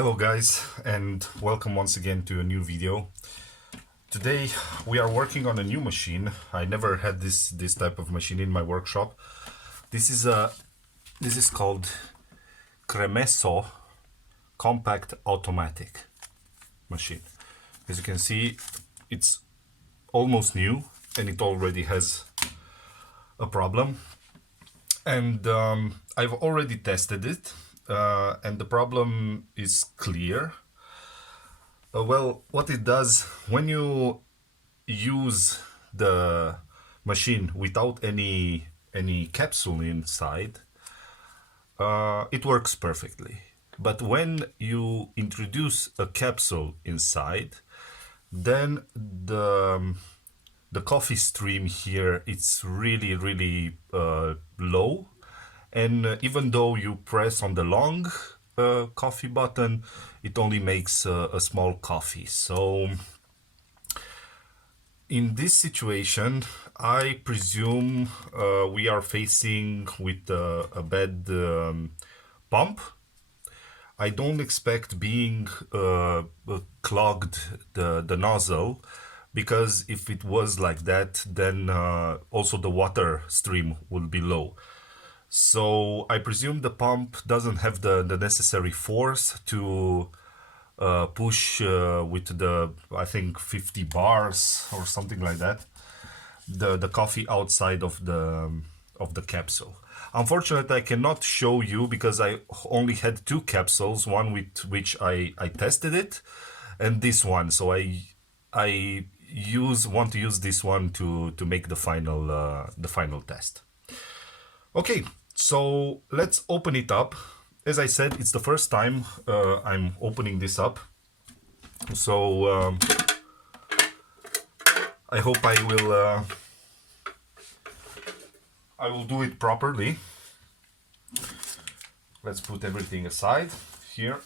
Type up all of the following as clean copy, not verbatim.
Hello guys, and welcome once again to a new video. Today we are working on a new machine. I never had this type of machine in my workshop. This is called CREMESSO Compact automatic machine. As you can see, it's almost new and it already has a problem. And I've already tested it. And the problem is clear. Well, what it does, when you use the machine without any capsule inside, it works perfectly. But when you introduce a capsule inside, then the coffee stream here, it's really low. And even though you press on the long coffee button, it only makes a small coffee. So in this situation, I presume we are facing with a bad pump. I don't expect being clogged the nozzle, because if it was like that, then also the water stream will be low. So I presume the pump doesn't have the necessary force to push with the, I think, 50 bars or something like that, the coffee outside of the capsule. Unfortunately, I cannot show you because I only had two capsules, one with which I tested it, and this one. So I want to use this one to make the final test. Okay, so let's open it up. As I said, it's the first time I'm opening this up. So I hope I will do it properly. Let's put everything aside here.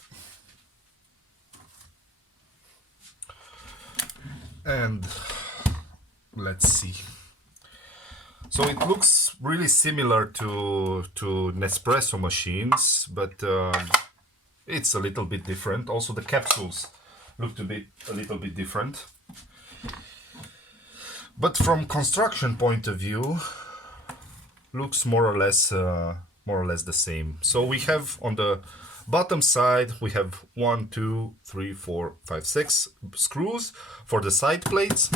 And let's see. So it looks really similar to Nespresso machines, but it's a little bit different. Also, the capsules look to be a little bit different. But from construction point of view, looks more or less the same. So we have on the bottom side, we have 1, 2, 3, 4, 5, 6 screws for the side plates.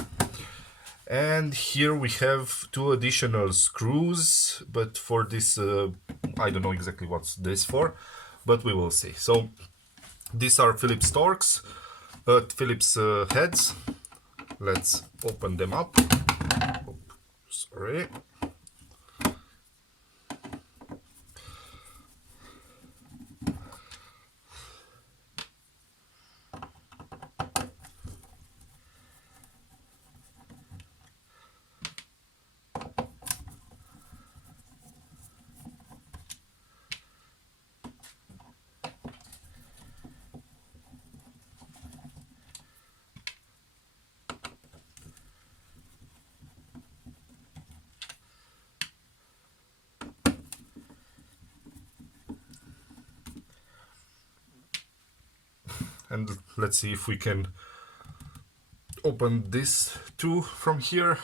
And here we have 2 additional screws, but for this, I don't know exactly what's this for, but we will see. So these are Phillips Torques, Phillips heads. Let's open them up. Oh, sorry. And let's see if we can open this too from here.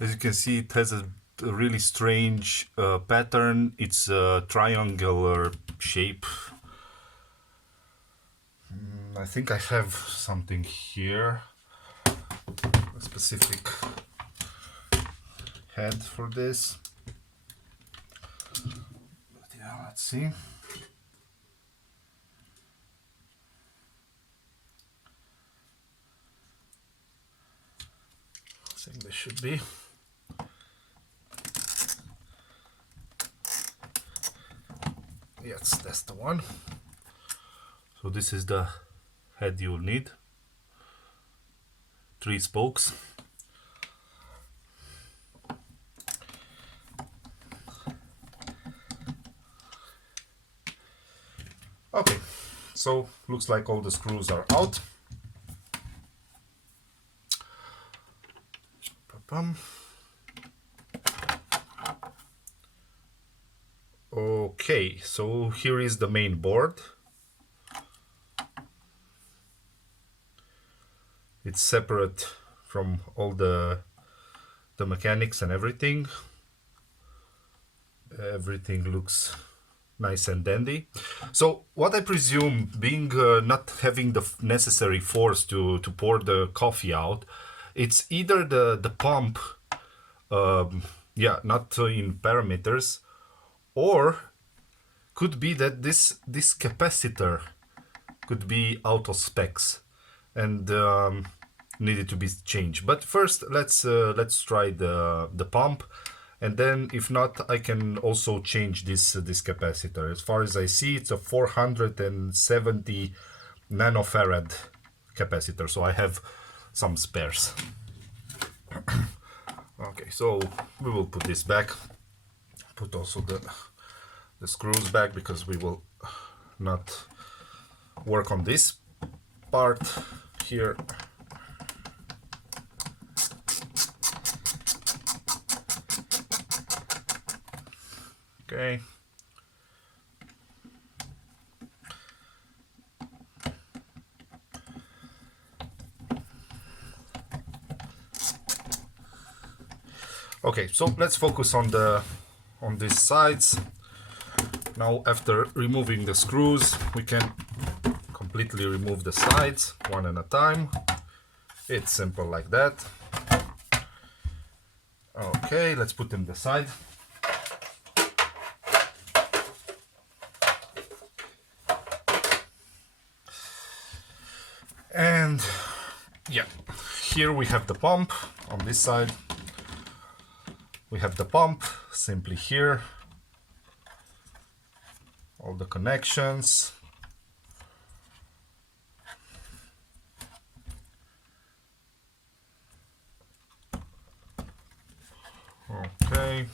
As you can see, it has a really strange pattern. It's a triangular shape. I think I have something here, a specific head for this. But yeah, let's see. I think this should be. Yes, that's the one. So this is the head you'll need. 3 spokes. Okay, so looks like all the screws are out. Okay, so here is the main board. It's separate from all the mechanics and everything. Everything looks nice and dandy. So what I presume, being not having the necessary force to pour the coffee out, it's either the pump, yeah, not in parameters, or could be that this capacitor could be out of specs and needed to be changed. But first, let's try the pump, and then if not, I can also change this capacitor. As far as I see, it's a 470 nanofarad capacitor, so I have some spares. Okay, so we will put this back. Put also the screws back, because we will not work on this part here. Okay. Okay, so let's focus on these sides. Now, after removing the screws, we can completely remove the sides one at a time. It's simple like that. Okay, let's put them aside. And yeah, here we have the pump on this side. We have the pump simply here. All the connections. Okay.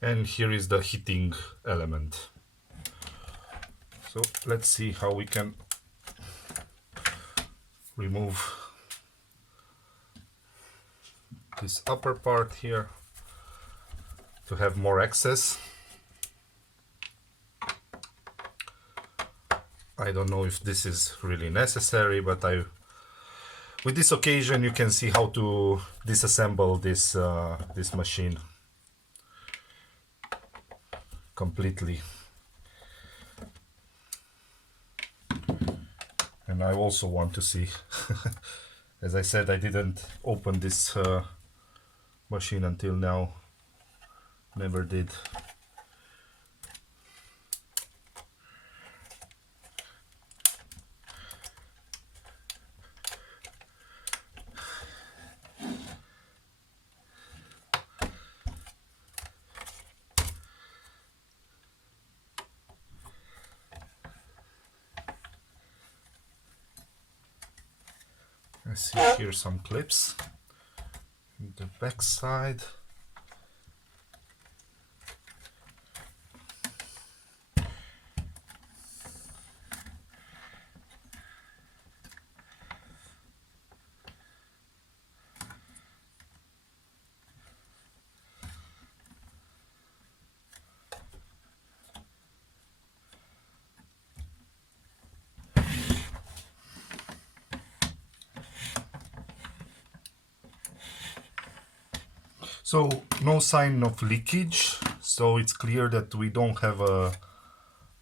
And here is the heating element. So let's see how we can remove this upper part here to have more access. I don't know if this is really necessary, but with this occasion you can see how to disassemble this this machine completely. And I also want to see, as I said, I didn't open this machine until now, never did. I see here some clips in the back side. So no sign of leakage, so it's clear that we don't have a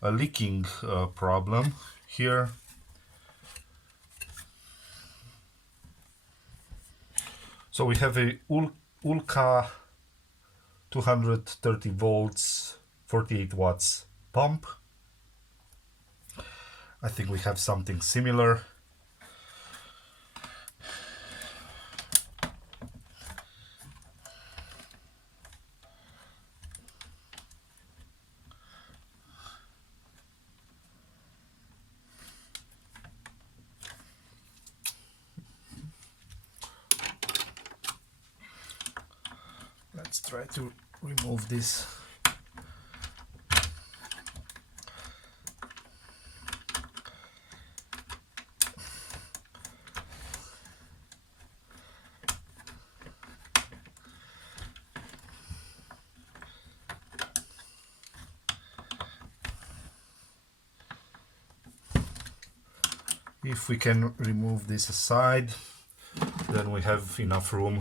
leaking problem here. So we have a Ulka 230 volts 48 watts pump. I think we have something similar. Let's try to remove this. If we can remove this aside, then we have enough room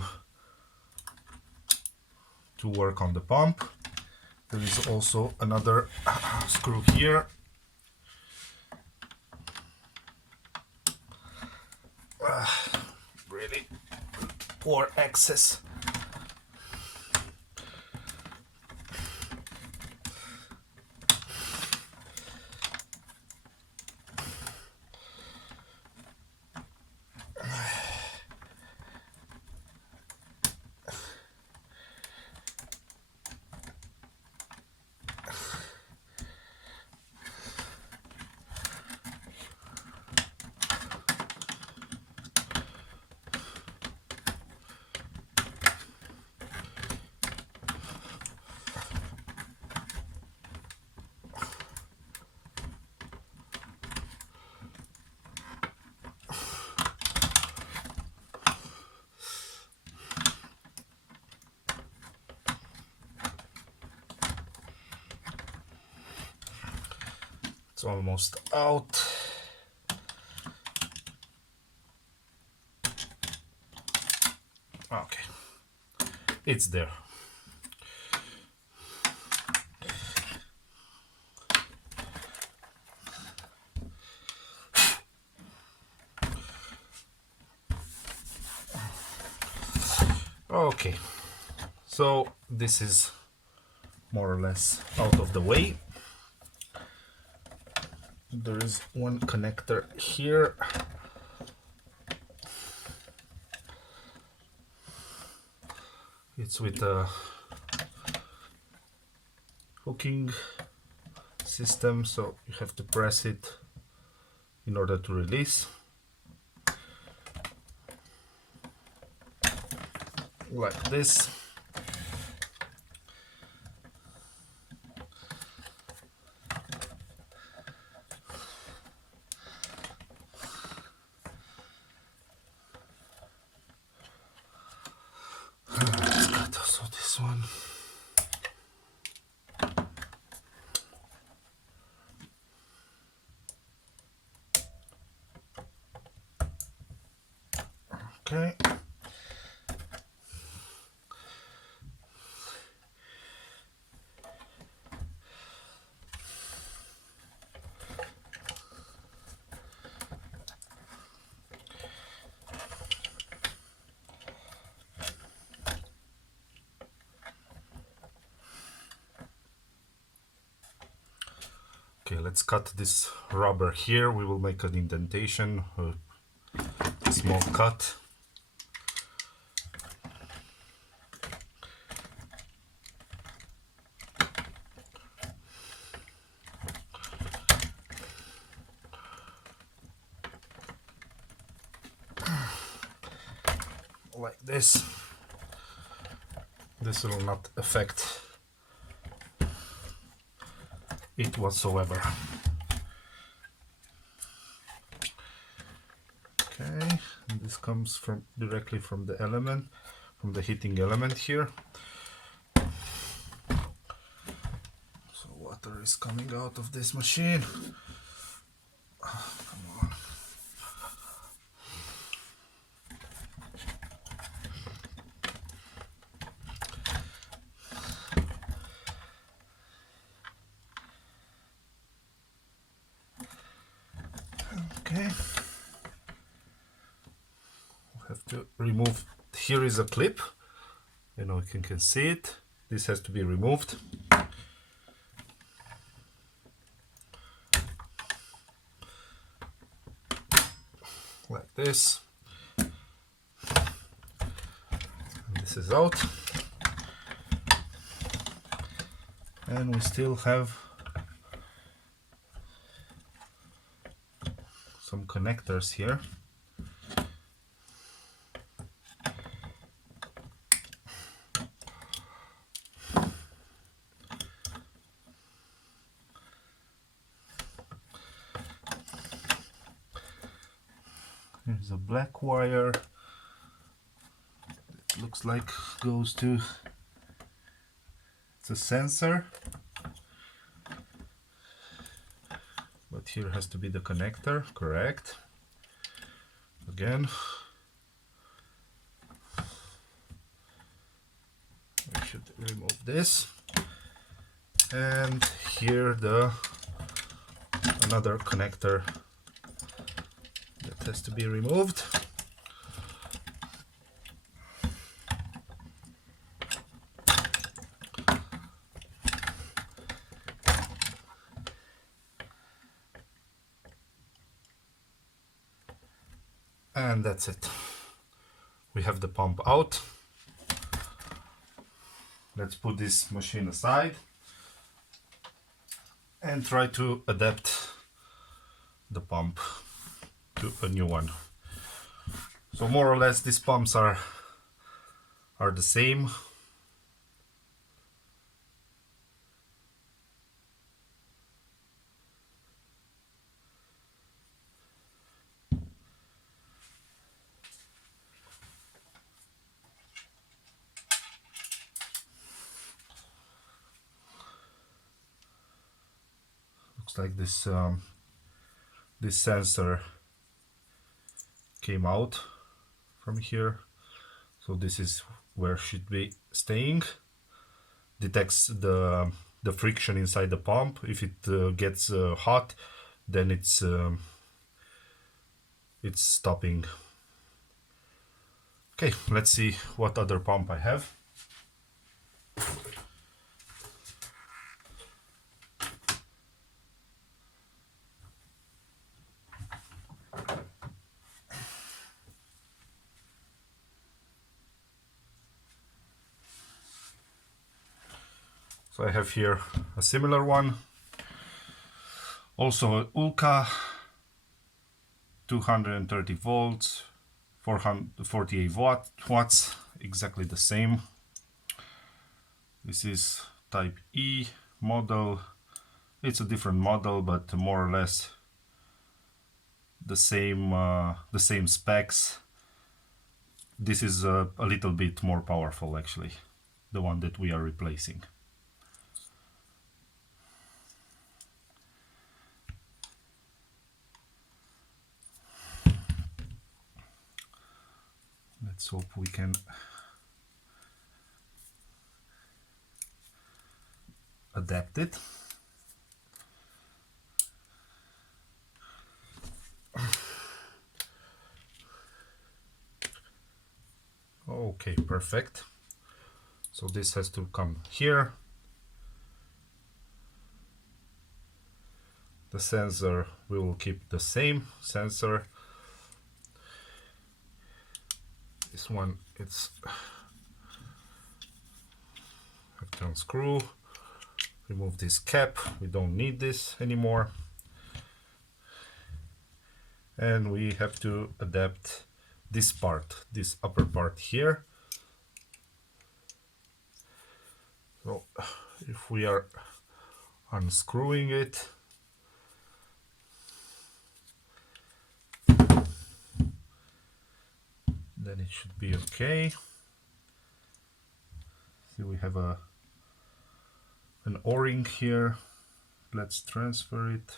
to work on the pump. There is also another screw here. Really poor access. It's almost out. Okay, it's there. Okay, so this is more or less out of the way. There is one connector here. It's with a hooking system, so you have to press it in order to release. Like this. Let's cut also this one. Okay. Okay, let's cut this rubber here. We will make an indentation, a small cut. Like this. This will not affect it whatsoever. Okay, and this comes from directly from the element, from the heating element here. So water is coming out of this machine. Come on. Okay. We'll have to remove. Here is a clip. You know, you can see it. This has to be removed. Like this. And this is out. And we still have some connectors here. There's a black wire. It looks like goes to, it's a sensor. But here has to be the connector, correct. Again, we should remove this, and here another connector that has to be removed. And that's it. We have the pump out. Let's put this machine aside and try to adapt the pump to a new one. So more or less these pumps are the same. Looks like this sensor came out from here, so this is where it should be staying. Detects the friction inside the pump. If it gets hot, then it's stopping. Okay, let's see what other pump I have. So I have here a similar one, also an Ulka, 230 volts, 448 watts, exactly the same. This is type E model. It's a different model, but more or less the same specs. This is a little bit more powerful, actually, the one that we are replacing. Let's hope we can adapt it. Okay, perfect. So this has to come here. The sensor, we will keep the same sensor. This one, it's have to unscrew, remove this cap, we don't need this anymore. And we have to adapt this part, this upper part here. So if we are unscrewing it, then it should be okay. See, we have an O-ring here. Let's transfer it.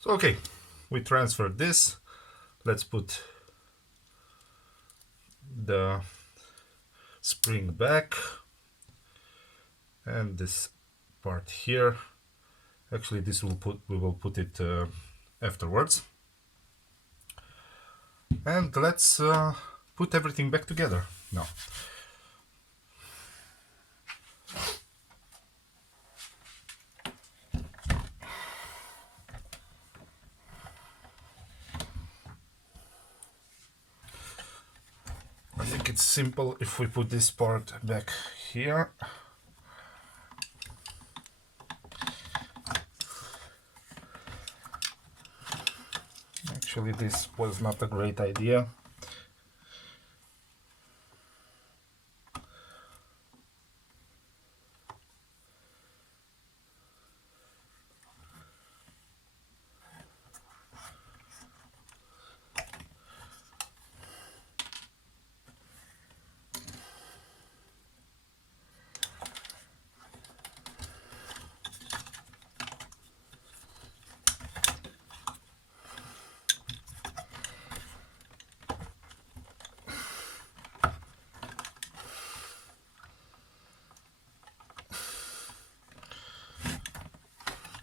So okay, we transferred this. Let's put the spring back and this part here. Actually, this we will put it afterwards. And let's put everything back together now. it's simple if we put this part back here. Actually, this was not a great idea.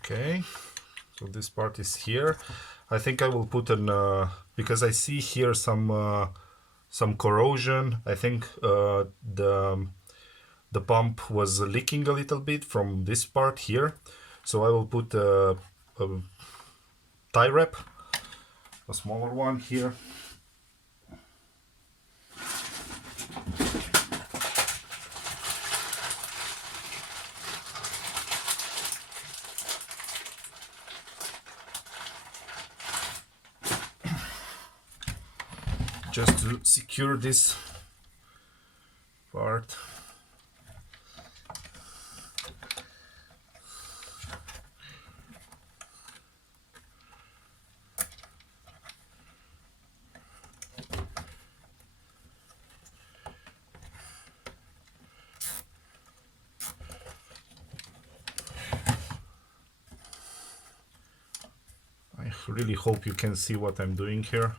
Okay, so this part is here. I think I will put an because I see here some corrosion. I think the pump was leaking a little bit from this part here, so I will put a tie wrap, a smaller one here. Just to secure this part. I really hope you can see what I'm doing here.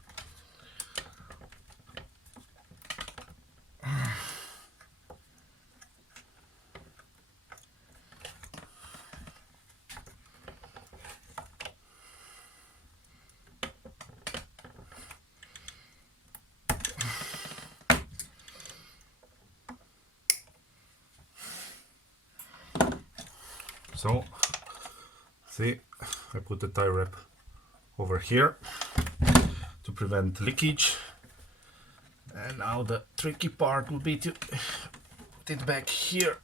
So, see, I put the tie wrap over here to prevent leakage. And now the tricky part will be to put it back here.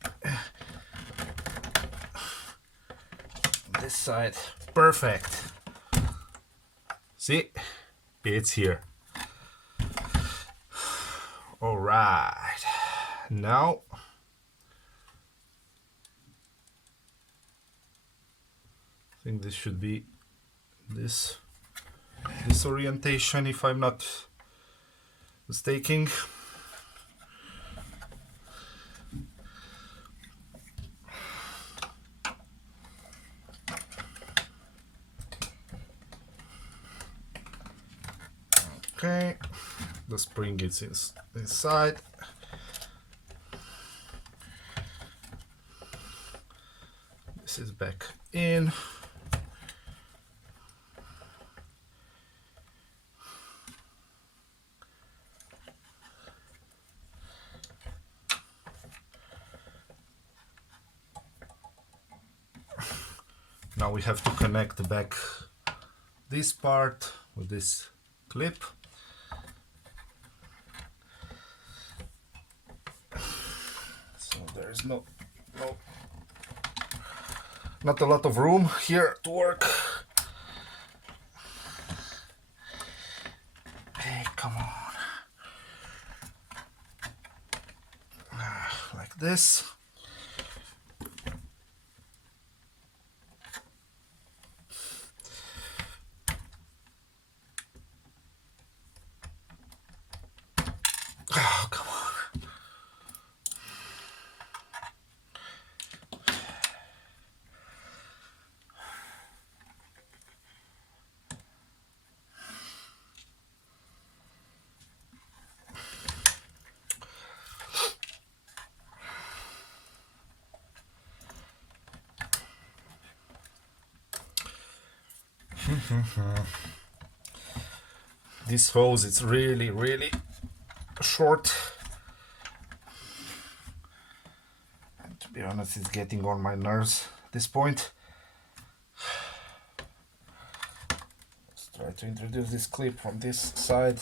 This side. Perfect. See, it's here. All right. Now I think this should be this orientation, if I'm not mistaken. Okay, the spring is inside. This is back in. Now we have to connect back this part with this clip. So there is not a lot of room here to work. Hey, come on. Like this. Oh, come on. This hose is really short. And to be honest, it's getting on my nerves at this point. Let's try to introduce this clip from this side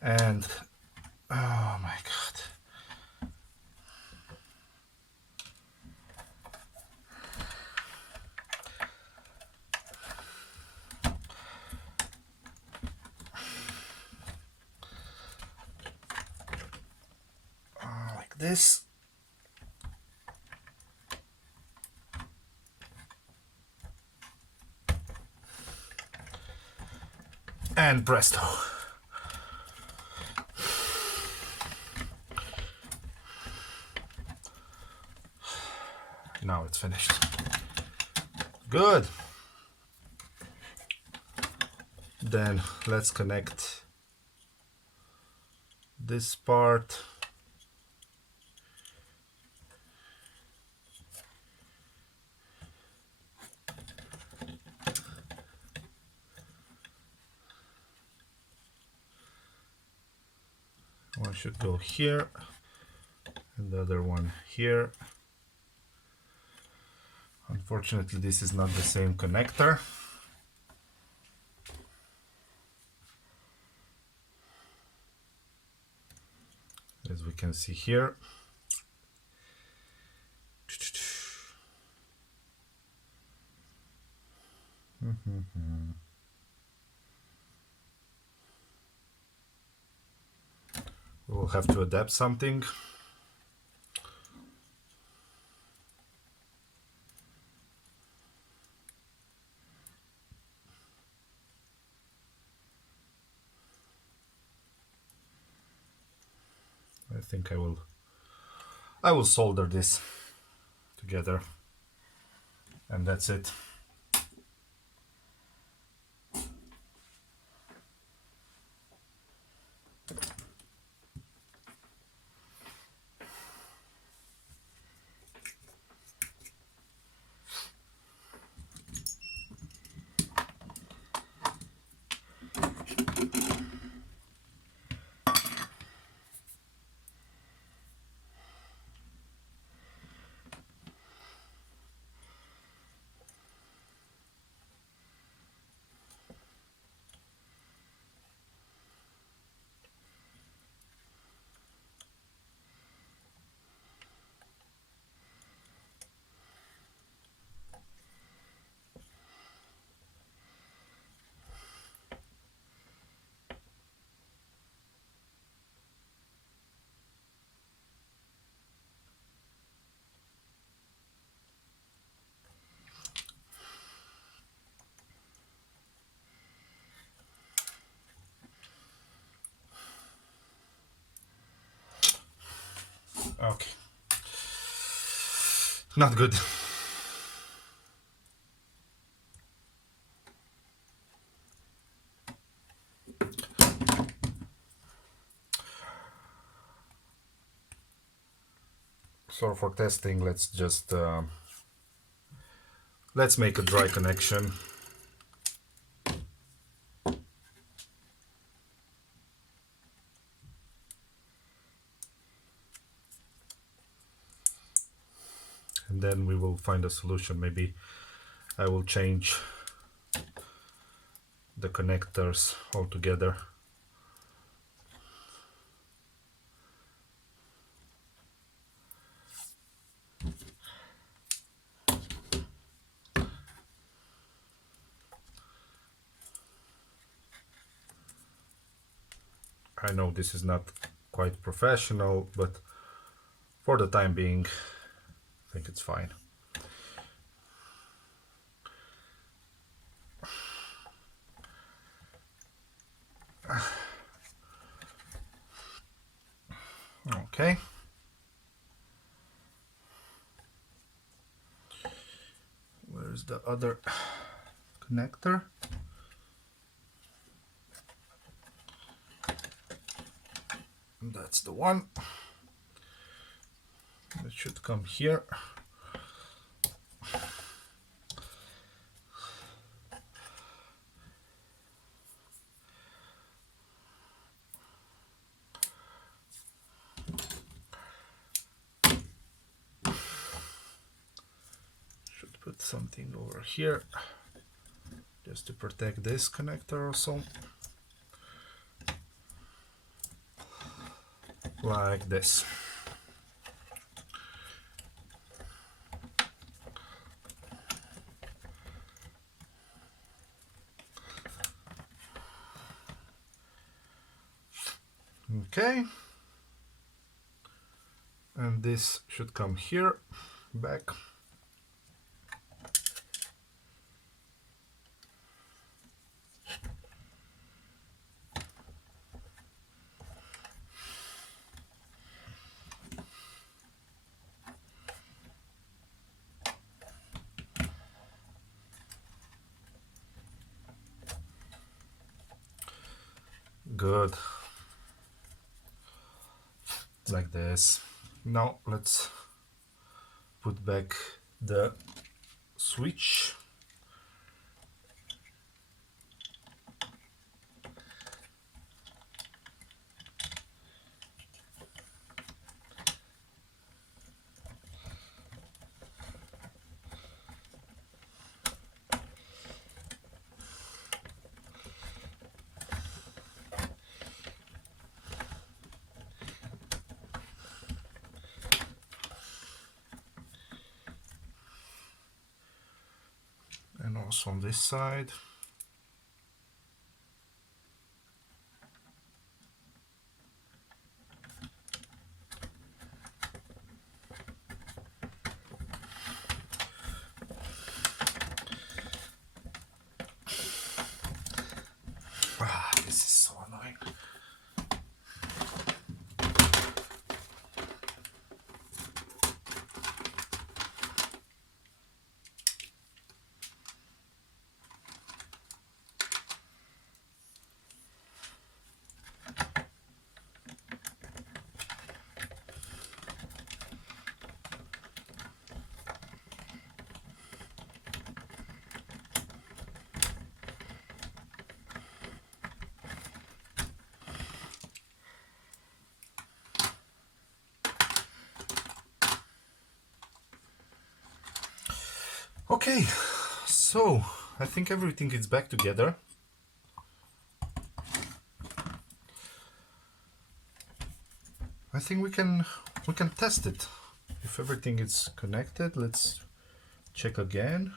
and Oh my god. Like this. And presto. Now it's finished. Good. Then let's connect this part. One should go here and the other one here. Unfortunately, this is not the same connector. As we can see here. We'll have to adapt something. I think I will solder this together, and that's it. Okay. Not good. So for testing, let's just let's make a dry connection. And then we will find a solution. Maybe I will change the connectors altogether. I know this is not quite professional, but for the time being, I think it's fine. Okay. Where's the other connector? That's the one. It should come here. Should put something over here just to protect this connector also. like this. Okay, and this should come here back. Good, like this. Now let's put back the switch. And also on this side. Ah, this is so annoying. Okay, so I think everything is back together. I think we can test it. If everything is connected, let's check again.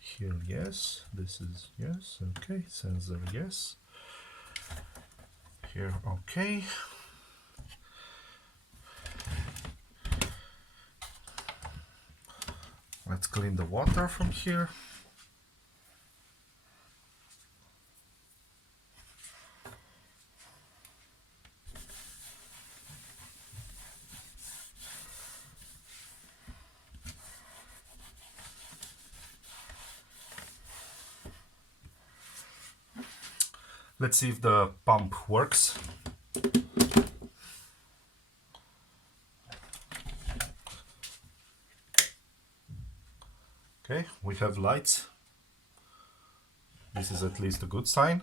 Here, yes. This is yes. Okay, sensor, yes. Here, okay. Let's clean the water from here. Let's see if the pump works. Okay, we have lights. This is at least a good sign.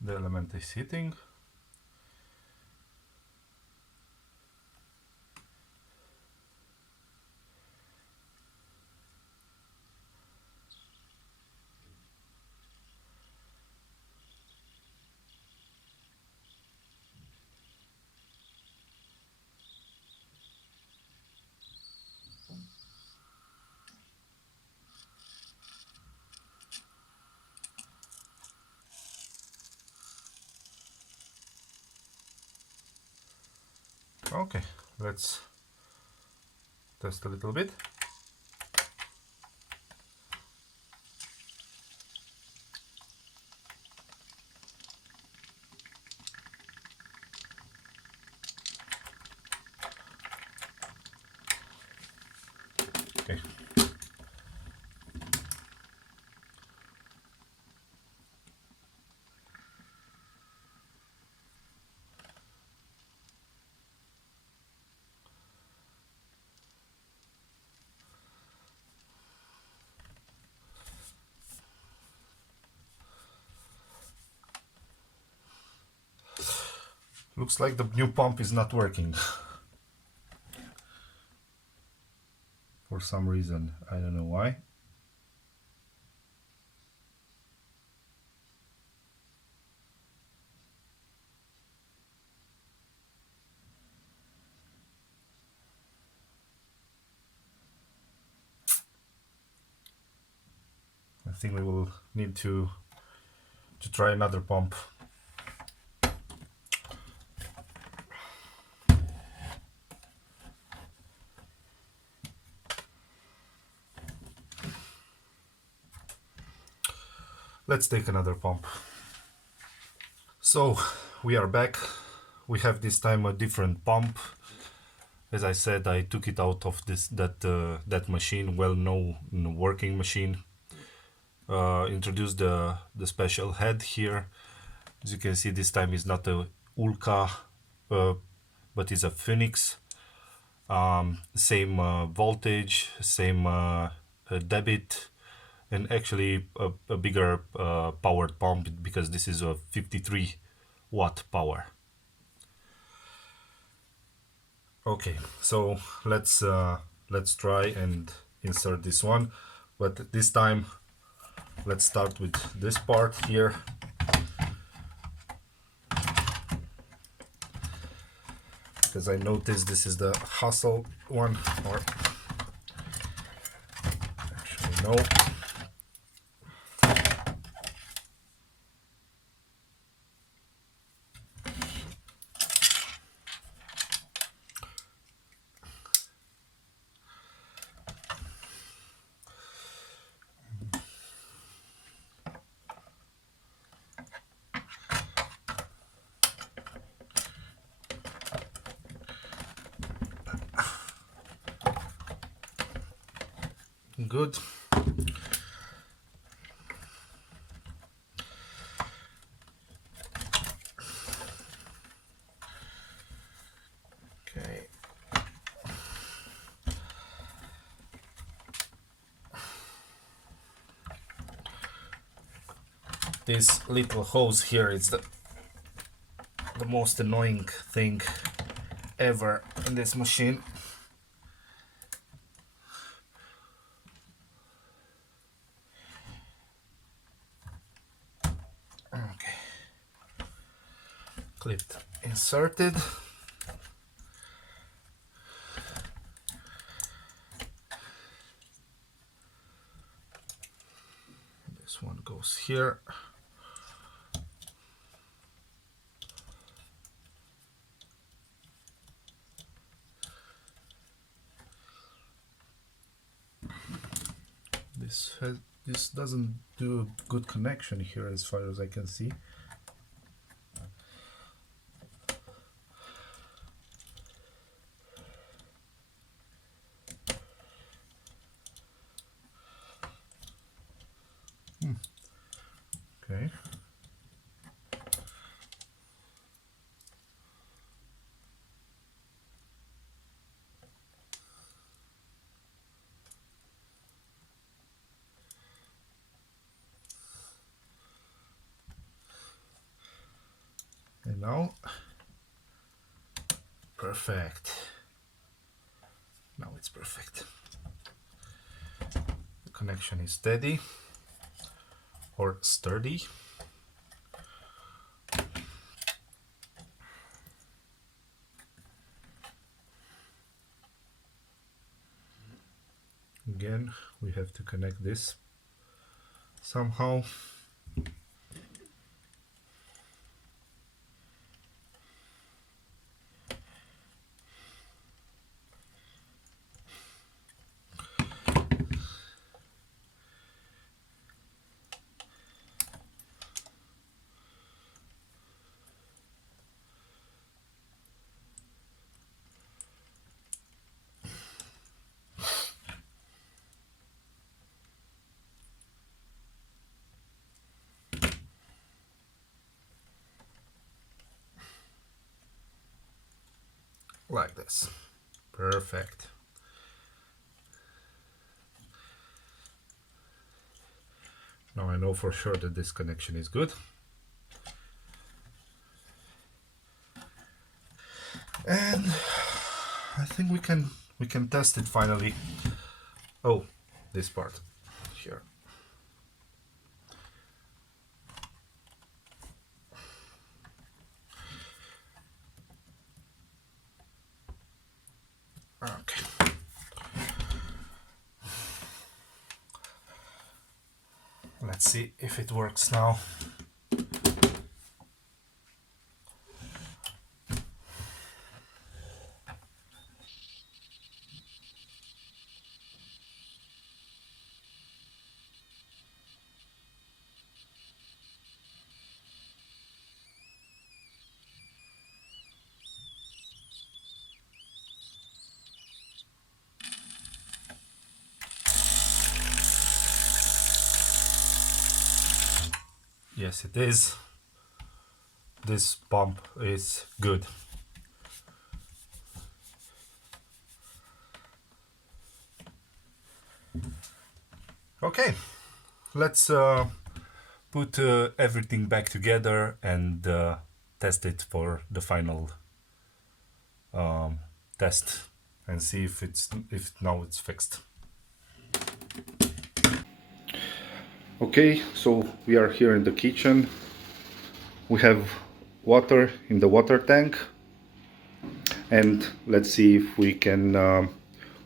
The element is heating. Okay, let's test a little bit. Okay. Looks like the new pump is not working. For for some reason. I don't know why. I think we will need to try another pump. Let's take another pump. So we are back. We have this time a different pump. As I said, I took it out of that machine, well-known working machine. Introduced the special head here. As you can see, this time is not a Ulka, but is a Phoenix. Same voltage, same debit, and actually a bigger powered pump, because this is a 53 watt power. Okay, so let's try and insert this one, but this time let's start with this part here. Because I noticed this is the hassle one, or actually no. Good. Okay. This little hose here is the most annoying thing ever in this machine. Okay. Clip inserted. This one goes here. This doesn't do a good connection here as far as I can see. Okay. And now, perfect. Now it's perfect. The connection is steady or sturdy. Again, we have to connect this somehow. Like this. Perfect. Now I know for sure that this connection is good. And I think we can test it finally. Oh, this part here. Okay. Let's see if it works now. Yes, it is. This pump is good. Okay, let's put everything back together and test it for the final test and see if now it's fixed. Okay, so we are here in the kitchen. We have water in the water tank, and let's see if we can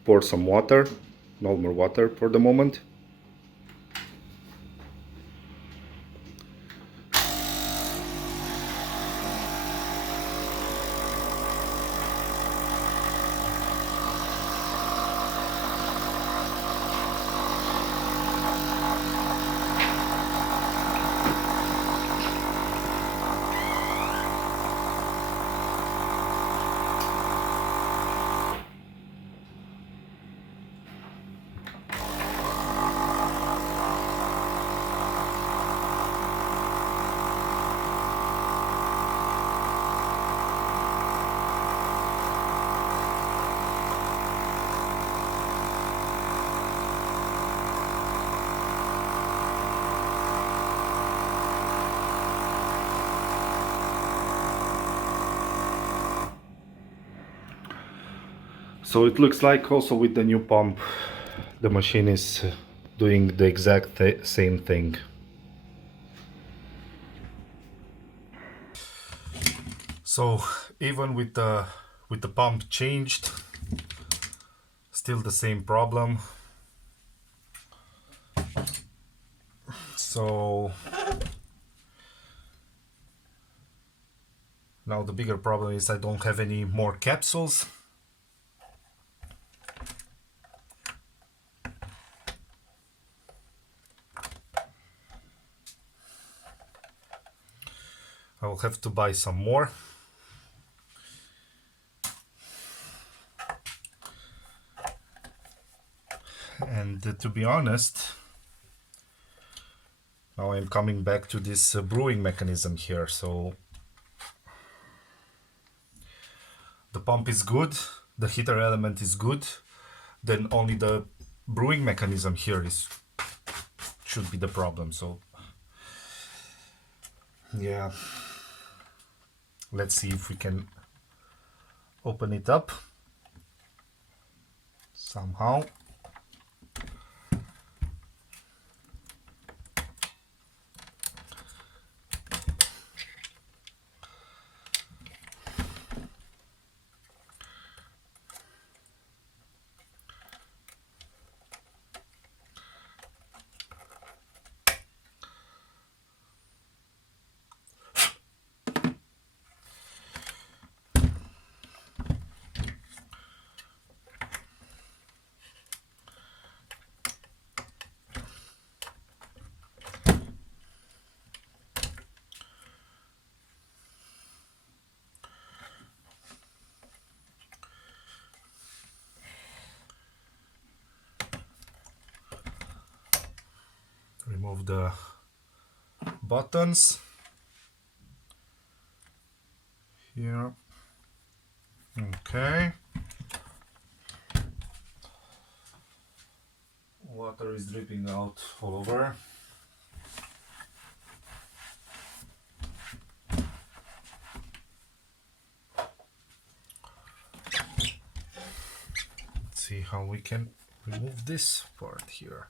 pour some water, normal water for the moment. So it looks like also with the new pump, the machine is doing the exact same thing. So even with the pump changed, still the same problem. So now the bigger problem is I don't have any more capsules. I will have to buy some more. And to be honest, now I'm coming back to this brewing mechanism here. So the pump is good, the heater element is good, then only the brewing mechanism here should be the problem. So yeah, let's see if we can open it up somehow. Remove the buttons here. Okay. Water is dripping out all over. Let's see how we can remove this part here.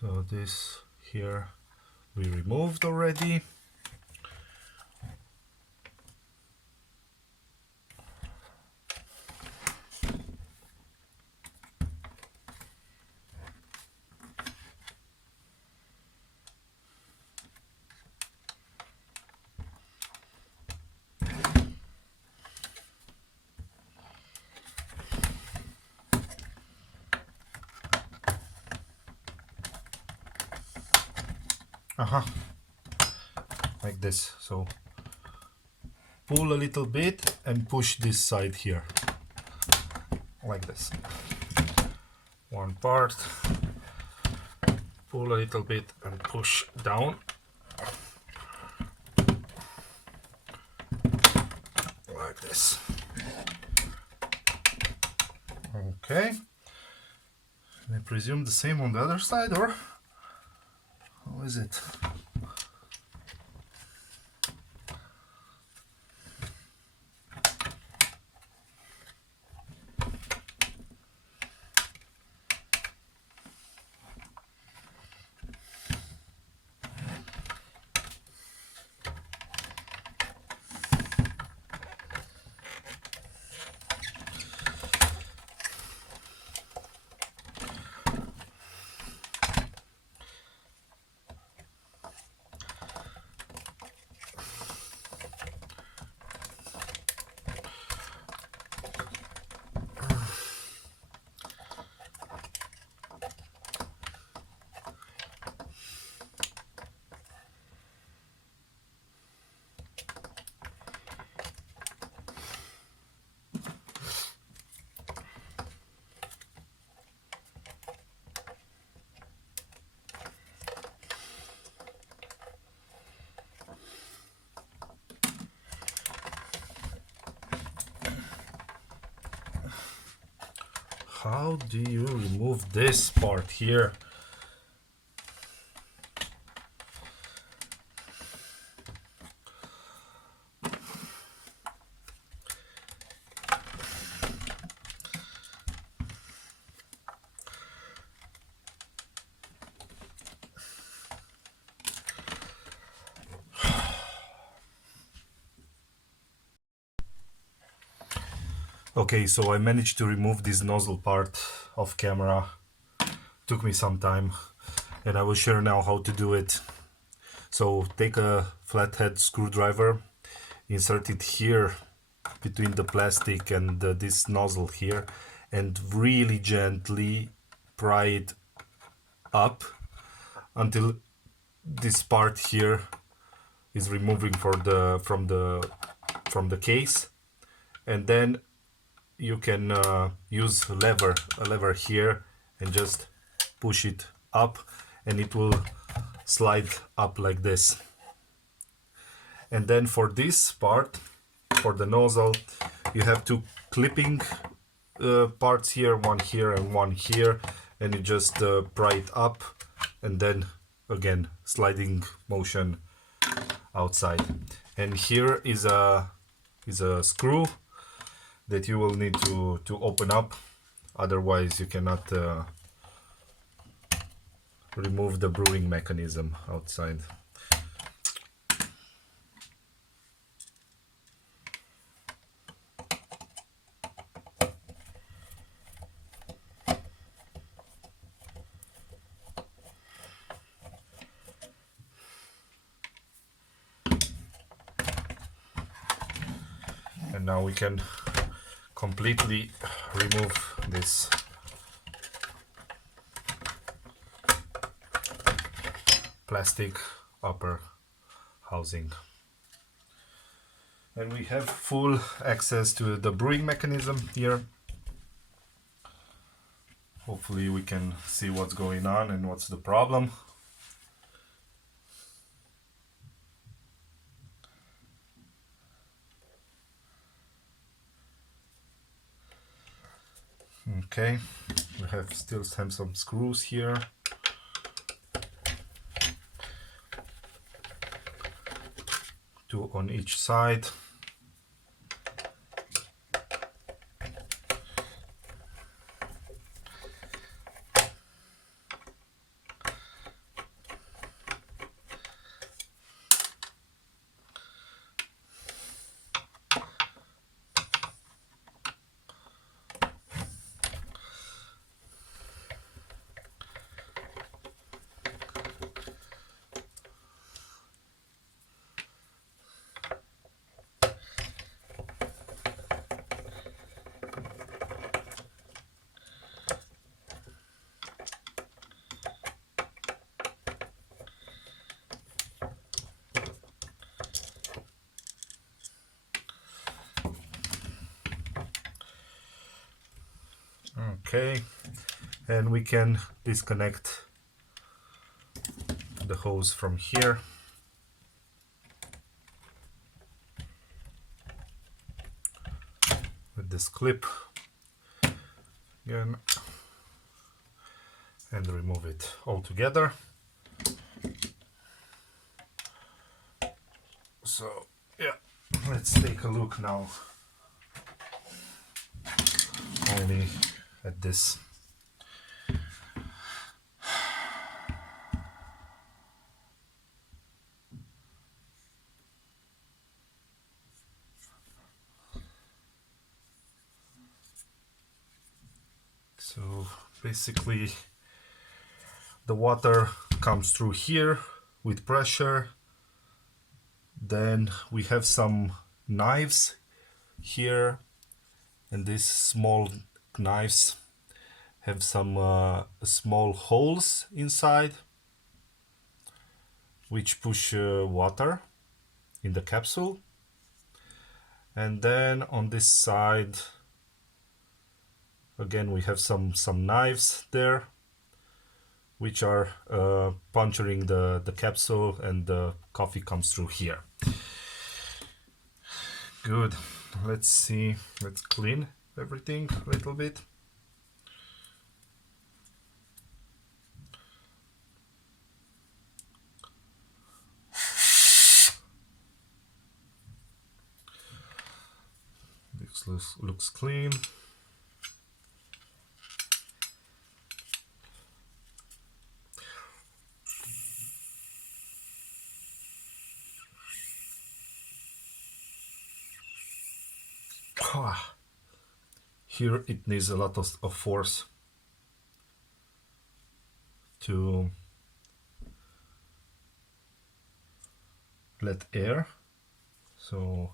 So this here we removed already. Like this. So pull a little bit and push this side here, like this. One part, pull a little bit and push down, like this. Okay, and I presume the same on the other side, or how is it? How do you remove this part here? Okay, so I managed to remove this nozzle part off camera. Took me some time, and I will share now how to do it. So take a flathead screwdriver, insert it here between the plastic and this nozzle here, and really gently pry it up until this part here is removing from the case, and then you can use a lever here and just push it up, and it will slide up like this. And then for this part, for the nozzle, you have two clipping parts here, one here and one here, and you just pry it up, and then again sliding motion outside. And here is a screw that you will need to open up, otherwise you cannot remove the brewing mechanism outside. And now we can completely remove this plastic upper housing. And we have full access to the brewing mechanism here. Hopefully we can see what's going on and what's the problem. Okay, we have still some screws here. Two on each side. Okay, and we can disconnect the hose from here. With this clip again, and remove it all together. So yeah, let's take a look now only at this. So basically the water comes through here with pressure. Then we have some knives here, and these small knives have some small holes inside which push water in the capsule. And then on this side again we have some knives there which are puncturing the capsule, and the coffee comes through here. Good. Let's see, let's clean everything a little bit. This looks clean. Here it needs a lot of force to let air. So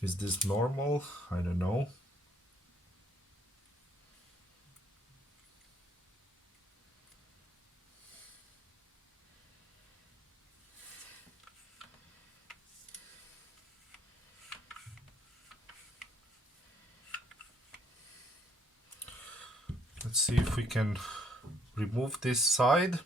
is this normal? I don't know. Let's see if we can remove this side.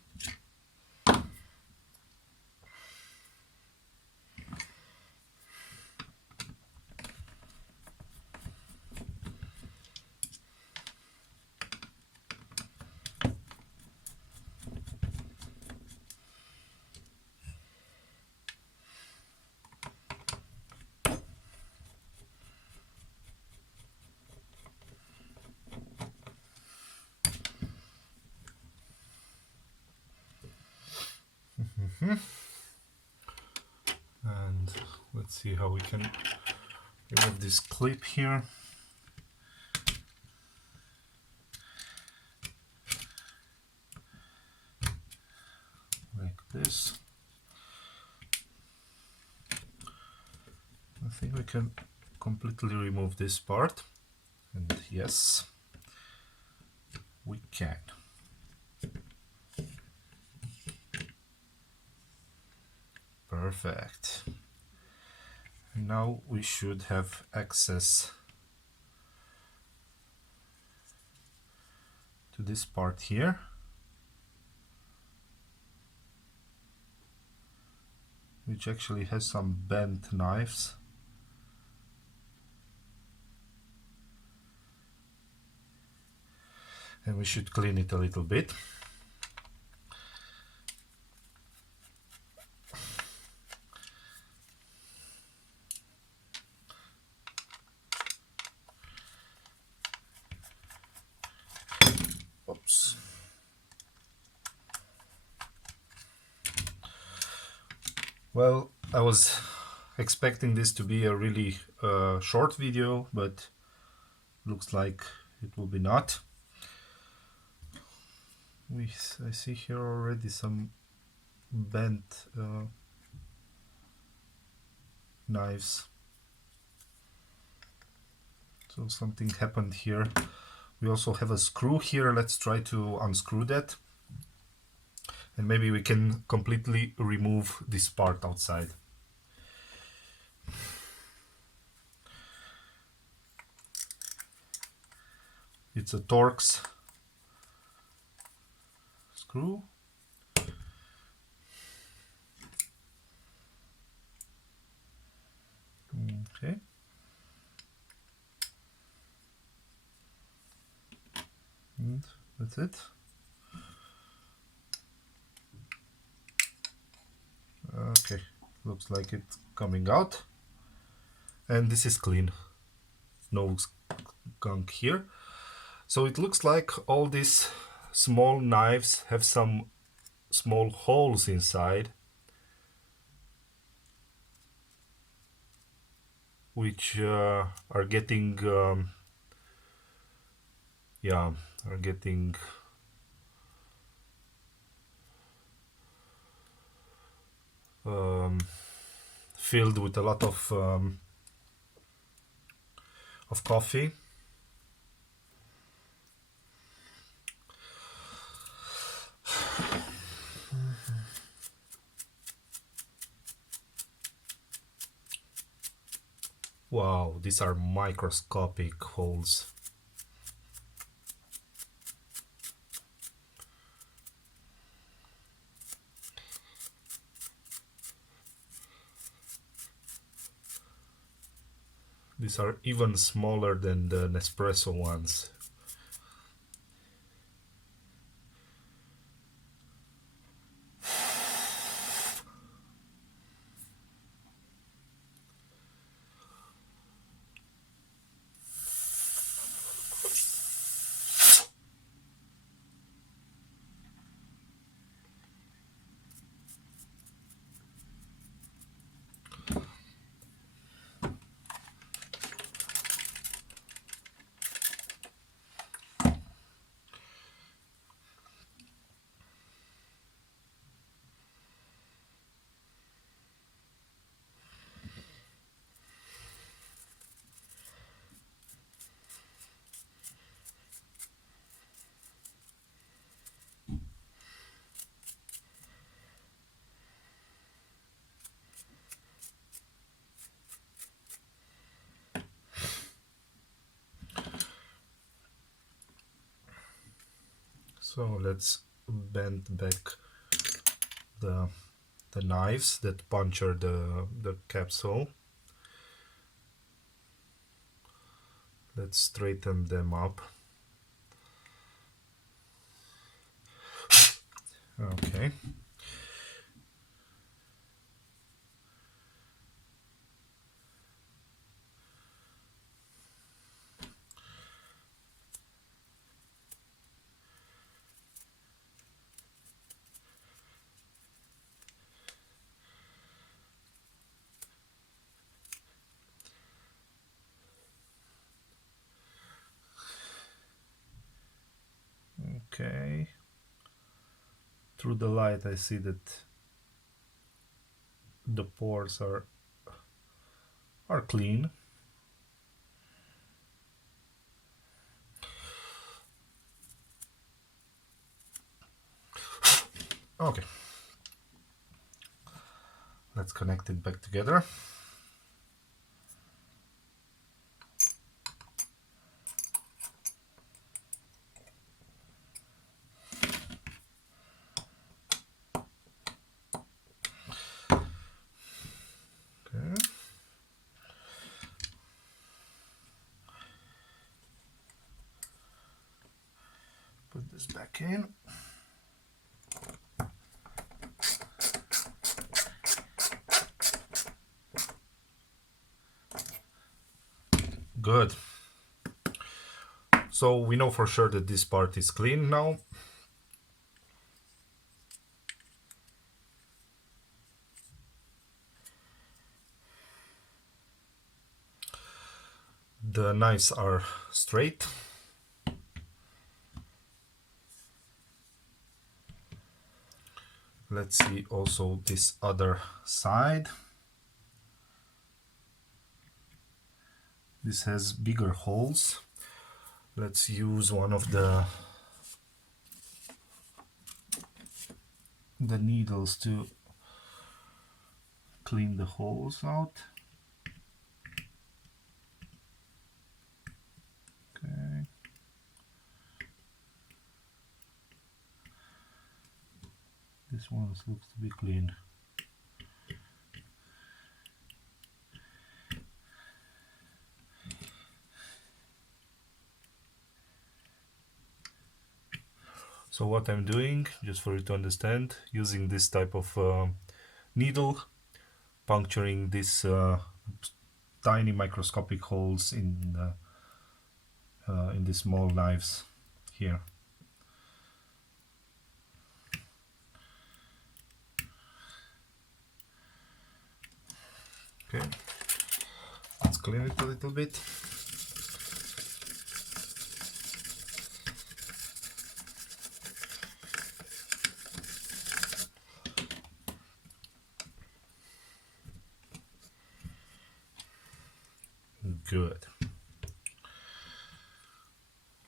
And let's see how we can remove this clip here. Like this. I think we can completely remove this part, and yes, we can. Perfect. And now we should have access to this part here. Which actually has some bent knives. and we should clean it a little bit. Oops. Well, I was expecting this to be a really short video, but looks like it will be not. I see here already some bent knives. So something happened here. We also have a screw here. Let's try to unscrew that. And maybe we can completely remove this part outside. It's a Torx screw. Okay. And that's it. Okay, looks like it's coming out. And this is clean. No gunk here. So it looks like all these small knives have some small holes inside, which are getting filled with a lot of coffee. Wow, these are microscopic holes. These are even smaller than the Nespresso ones. So let's bend back the knives that puncture the capsule. Let's straighten them up. Okay. Okay. Through the light I see that the pores are clean. Okay. Let's connect it back together. Okay. Put this back in. Good. So we know for sure that this part is clean now. The knives are straight. Let's see also this other side. This has bigger holes. Let's use one of the needles to clean the holes out. Okay. This one looks to be clean. So what I'm doing, just for you to understand, using this type of needle, puncturing these tiny microscopic holes in the small knives here. Okay, let's clean it a little bit. Good.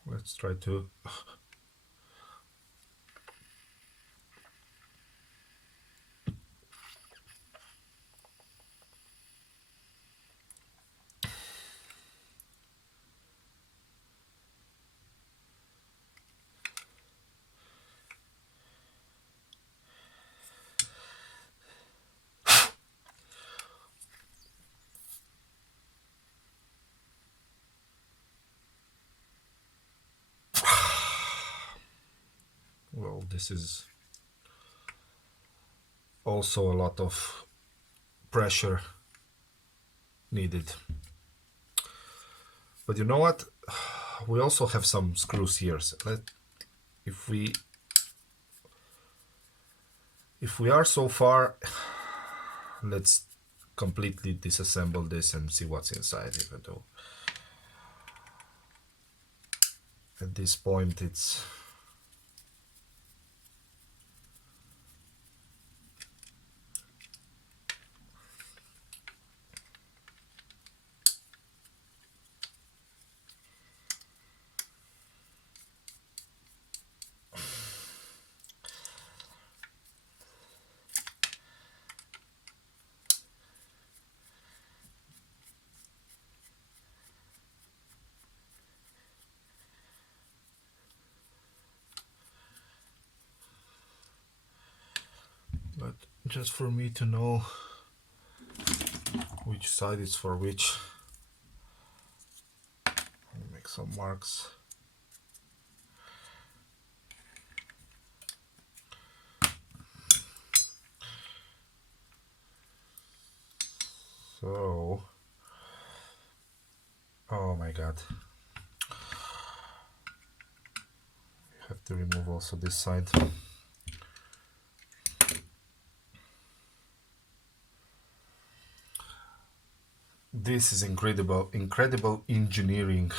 Let's try to well, this is also a lot of pressure needed. But you know what? We also have some screws here. So if we are so far, let's completely disassemble this and see what's inside, even though at this point it's but just for me to know which side is for which, I'll make some marks. So, oh my god, have to remove also this side. This is incredible engineering.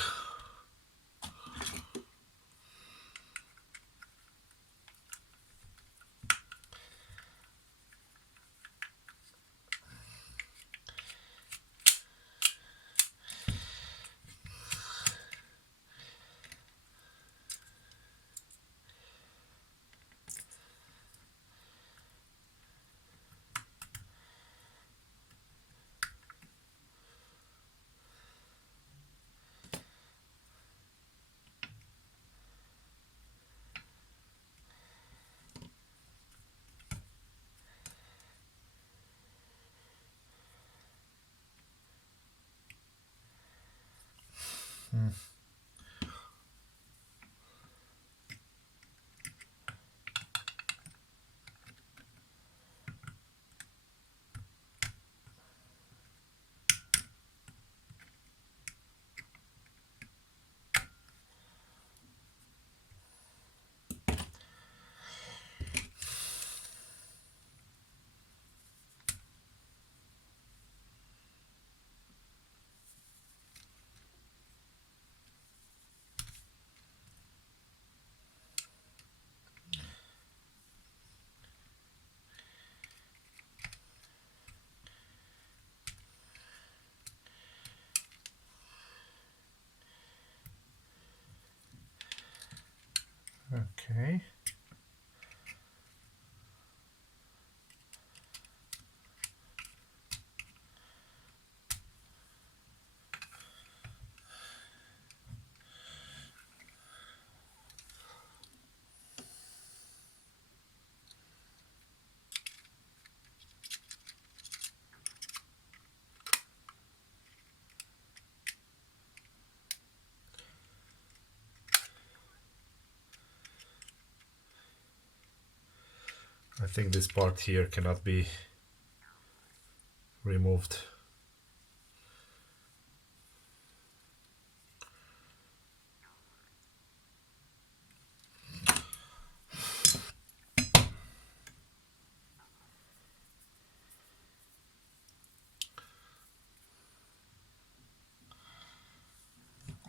Okay. I think this part here cannot be removed.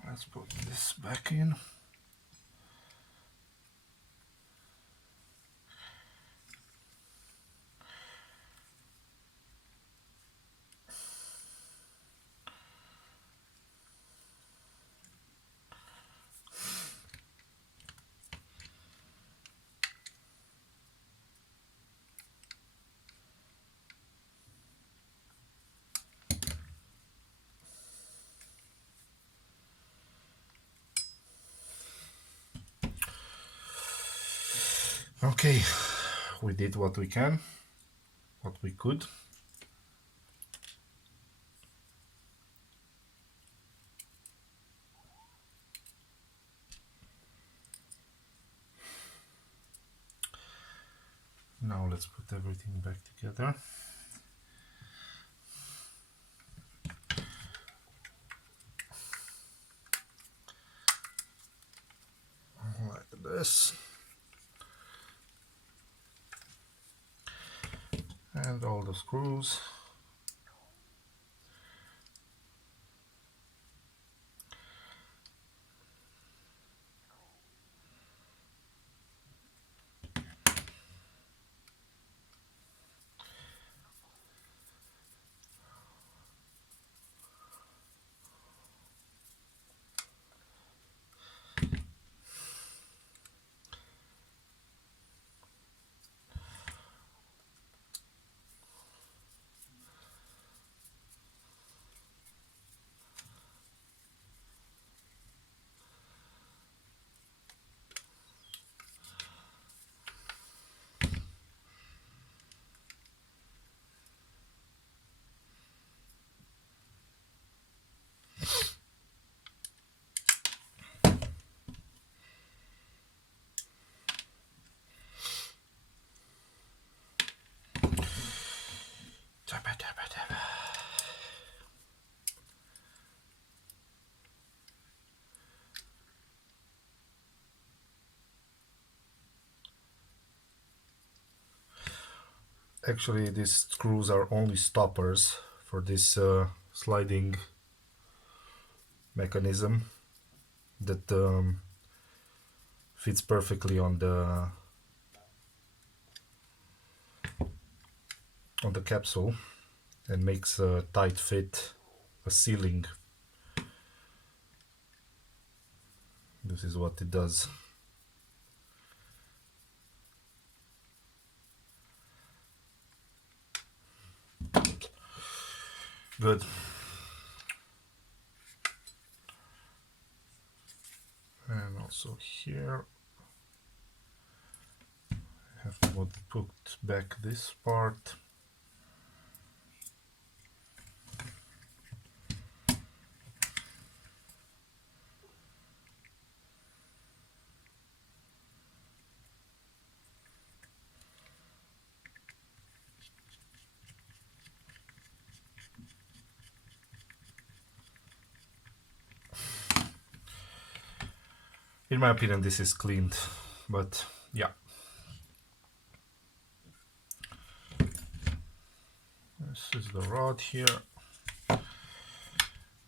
Let's put this back in. Okay, we did what we can, what we could. Now let's put everything back together. Like this. And all the screws. Actually, these screws are only stoppers for this sliding mechanism that fits perfectly on the capsule and makes a tight fit, a sealing. This is what it does. Good. And also here I have to put back this part. In my opinion, this is cleaned, but yeah. This is the rod here.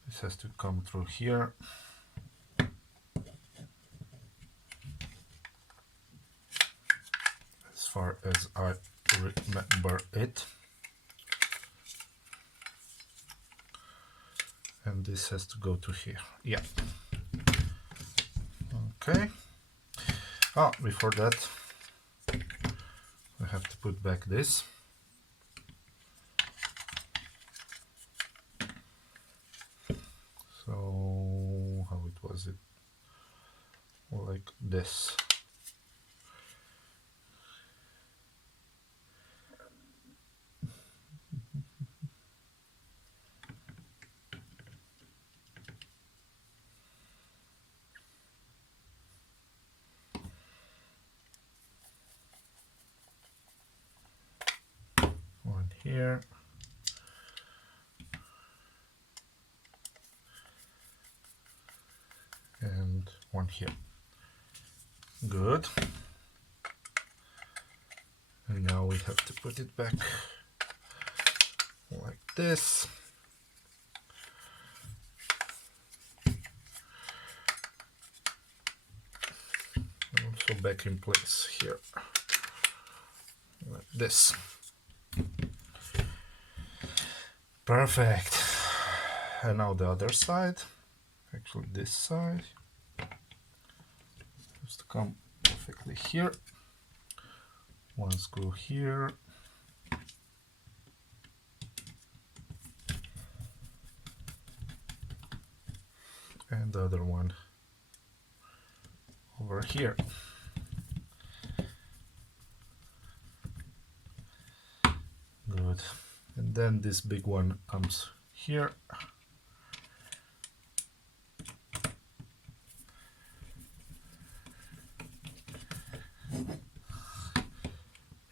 This has to come through here. As far as I remember it. And this has to go to here. Yeah. Okay. Ah, before that, I have to put back this. So, how it was it? Like this. One here. And one here. Good. And now we have to put it back like this. And also back in place here. Like this. Perfect. And now the other side. Actually this side. Just to come perfectly here. One screw here. And the other one over here. Good. And then this big one comes here.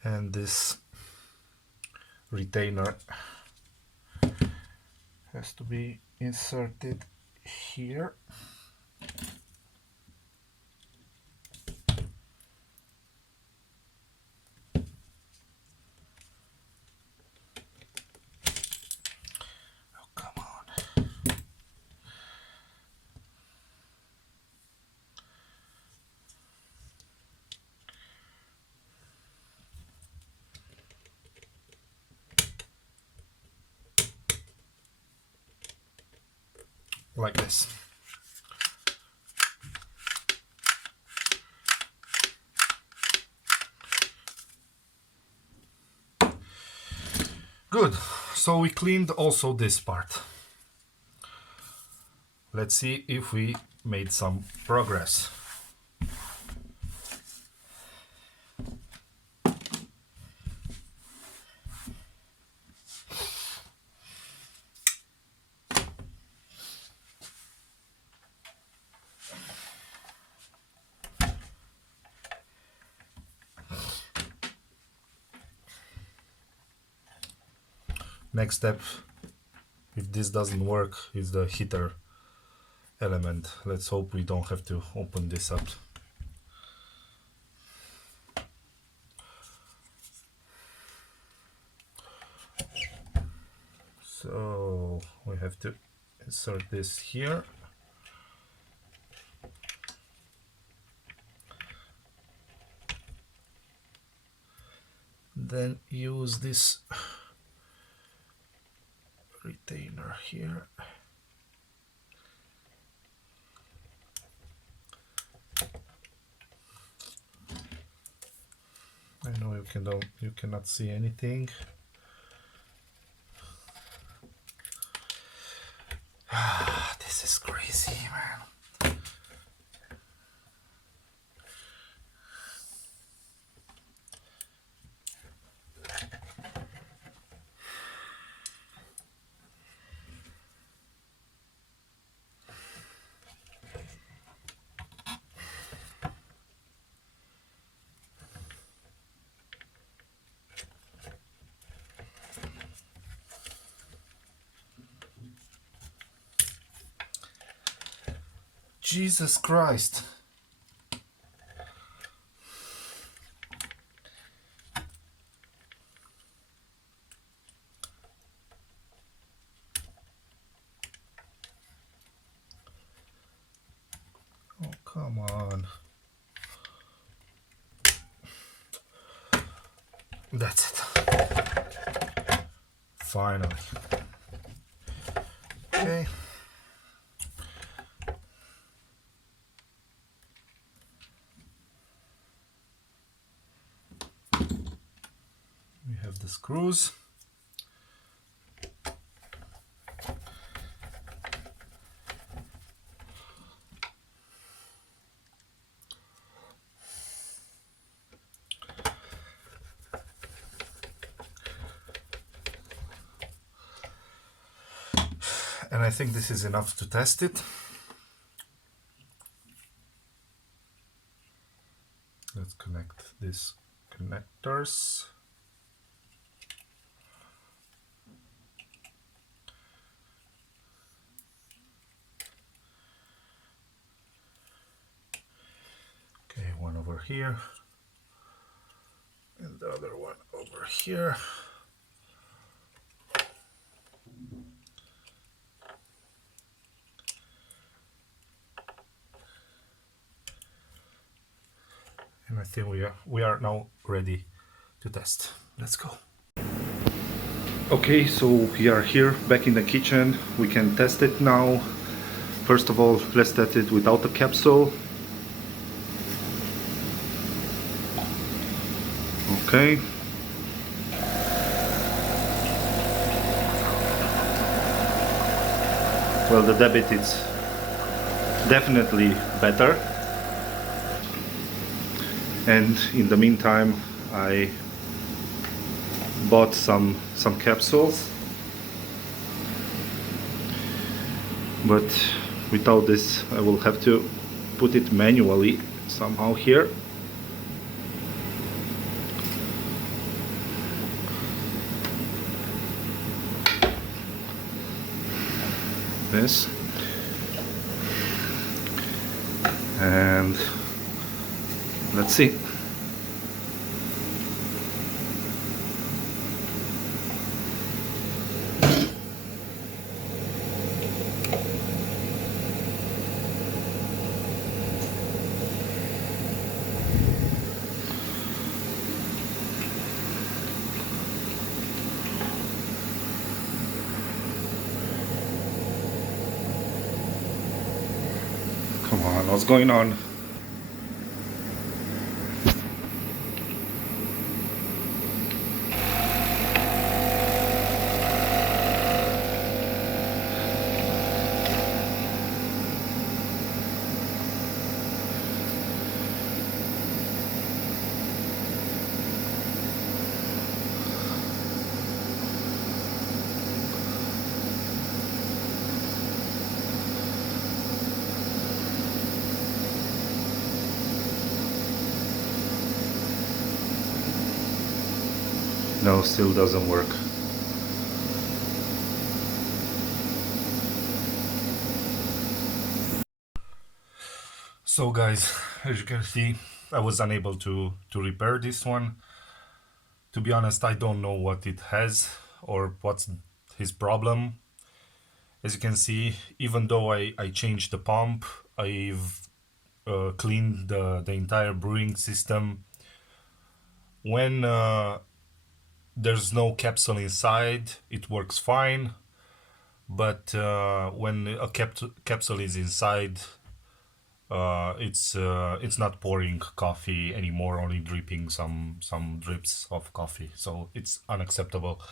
And this retainer has to be inserted here. Oh, come on. Like this. Good. So we cleaned also this part. Let's see if we made some progress. Next step, if this doesn't work, is the heater element. Let's hope we don't have to open this up. So we have to insert this here. Then use this retainer here. I know you cannot see anything. This is crazy, man. Jesus Christ. Oh, come on. That's it. Finally. Okay. screws. And I think this is enough to test it. Let's connect these connectors. Okay, one over here and the other one over here. And I think we are now ready to test. Let's go. Okay, so we are here back in the kitchen. We can test it now. First of all, let's test it without the capsule. Okay. Well, the debit is definitely better. And in the meantime, I bought some capsules. But without this, I will have to put it manually somehow here. This. And let's see. Come on, what's going on? No, still doesn't work. So guys, as you can see, I was unable to repair this one. To be honest, I don't know what it has or what's his problem. As you can see, even though I changed the pump, I've cleaned the entire brewing system. When there's no capsule inside, it works fine. But when a capsule is inside, it's not pouring coffee anymore, only dripping some drips of coffee. So it's unacceptable.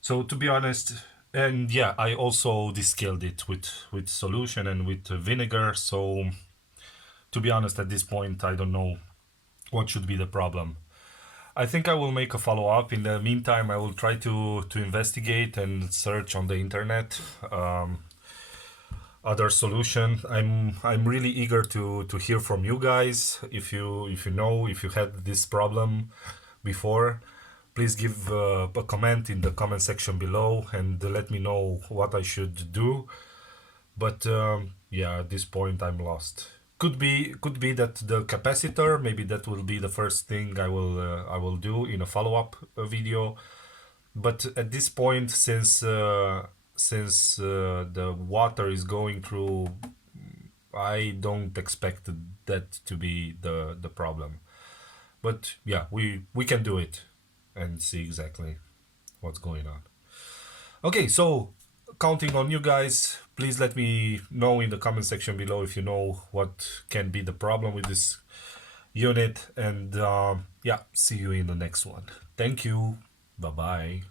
So to be honest, and yeah, I also descaled it with solution and with vinegar. So to be honest, at this point, I don't know what should be the problem. I think I will make a follow-up. In the meantime, I will try to investigate and search on the internet other solution. I'm really eager to hear from you guys. If you know, if you had this problem before, please give a comment in the comment section below and let me know what I should do. But yeah, at this point I'm lost. Could be that the capacitor, maybe that will be the first thing I will do in a follow-up video. But at this point, since the water is going through, I don't expect that to be the problem. But yeah, we can do it and see exactly what's going on. Okay, so counting on you guys. Please let me know in the comment section below if you know what can be the problem with this unit. And yeah, see you in the next one. Thank you. Bye bye.